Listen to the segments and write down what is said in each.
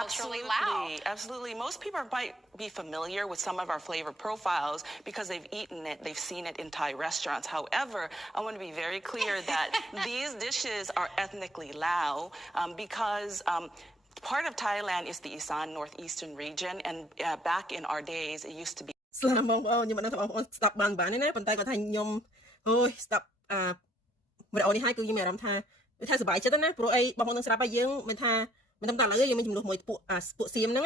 culturally loud. Absolutely. Most people might be familiar with some of our flavor profiles because they've eaten it, they've seen it in Thai restaurants. However, I want to be very clear that these dishes are ethnically Lao because part of Thailand is the Isan northeastern region, and back in our days, it used to be. ស្លាមបងប្អូនខ្ញុំមិនដឹងថាបងប្អូនស្ដាប់បានទេណាប៉ុន្តែគាត់ថាខ្ញុំអូយស្ដាប់វីដេអូនេះហើយគឺខ្ញុំមានអារម្មណ៍ថាវាថាសុបាយចិត្តណាព្រោះអីបងប្អូននឹងស្រាប់ហើយយើងមិនថាមិនតាមតែឥឡូវយើងមានចំនួនមួយពួកសៀមហ្នឹង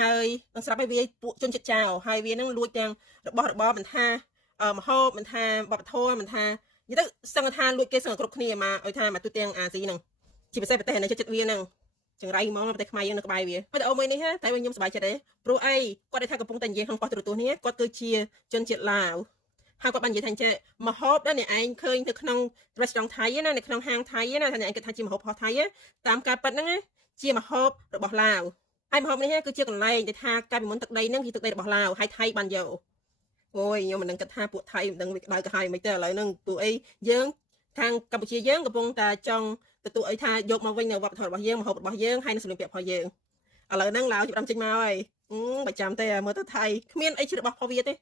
ហើយនឹងស្រាប់ហើយវាពួកជនជាតិចៅហើយវានឹងលួចទាំងរបស់របរមិនថាមហោបមិនថាបបធរមិនថានិយាយទៅសឹងថាលួចគេសឹងគ្រប់គ្នាមកឲ្យថាមកទូទាំងអាស៊ីហ្នឹងជាពិសេសប្រទេសនៅចិត្តវាហ្នឹងចង្រៃហ្មងប្រទេសខ្មែរយើងនៅក្បែរវាវីដេអូមួយនេះតែខ្ញុំសប្បាយចិត្តទេព្រោះអីគាត់ថាកំពុងតែនិយាយក្នុងប៉ុស្តិ៍ទូរទស្សន៍នេះគាត់គឺជាជនជាតិឡាវហើយគាត់បាននិយាយថាចេះមហោបដែលអ្នកឯងឃើញនៅក្នុង restaurant ថៃណានៅក្នុងហាងថៃណាថាអ្នកឯងគិតថាជាមហូបថៃតាមការប៉ັດហ្នឹងជាមហូបរបស់ឡាវហើយមហូបនេះគឺជាកន្លែងដែលថាកាលពីមុនទឹកដីហ្នឹងជាទឹកដីរបស់ឡាវហើយថៃបានយកអូយខ្ញុំមិនដឹងគិតថាពួកថៃមិនដឹងវាក្តៅក្រហាយមិនទេឥឡូវហ្នឹងពួកអីយើងខាងកម្ពុជាយើងកំពុងតែចង់ទទួលអីថាយកមកវិញនៅវប្បធម៌របស់យើងមហូបរបស់យើងហើយនៅសម្លៀកបំពាក់របស់យើងឥឡូវហ្នឹងឡាវចាប់ផ្ដើមចេញមកហើយបើចាំទេមើលទៅថៃគ្មានអីជារបស់របស់វាទេ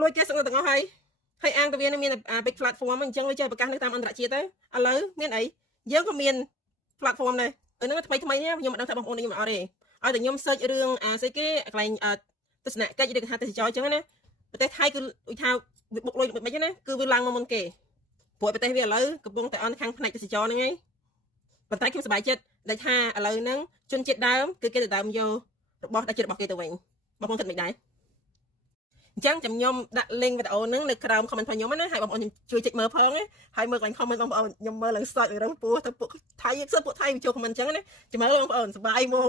លួចគេសឹងទាំងអស់ហើយអាងទៅវានឹងមាន big platform អញ្ចឹងវាចេះប្រកាសនៅតាមអន្តរជាតិទៅឥឡូវមានអីយើងក៏មាន platform ដែរហ្នឹងថ្មីនេះខ្ញុំមិនដឹងថាបងប្អូនខ្ញុំអត់ទេឲ្យតែខ្ញុំ search រឿងស្អីគេកន្លែងទស្សនកិច្ចឬថាទេសចរអញ្ចឹងណាប្រទេសថៃគឺដូចថាវាបុកលុយមិនណាគឺវាឡើងមកមុនគេព្រោះប្រទេសវាឥឡូវកំពុងតែអន់ខាងផ្នែកទេសចរហ្នឹងឯងប៉ុន្តែខ្ញុំសប្បាយចិត្តដែលថាឥឡូវហ្នឹងជនជាតិដើមគឺគេទៅដើមយករបស់ដែលជារបស់គេទៅវិញបងប្អូនគិតមិនដែរអញ្ចឹងខ្ញុំដាក់ link វីដេអូហ្នឹងនៅក្រោម comment របស់ខ្ញុំណាហើយបងប្អូនជួយចុចមើលផងហើយមើលកន្លែង comment បងប្អូនខ្ញុំមើលឡើងសតរងពោះទៅពួកថៃពួកថៃវាចូល comment អញ្ចឹងណាចាំមើលបងប្អូនសប្បាយហ្មង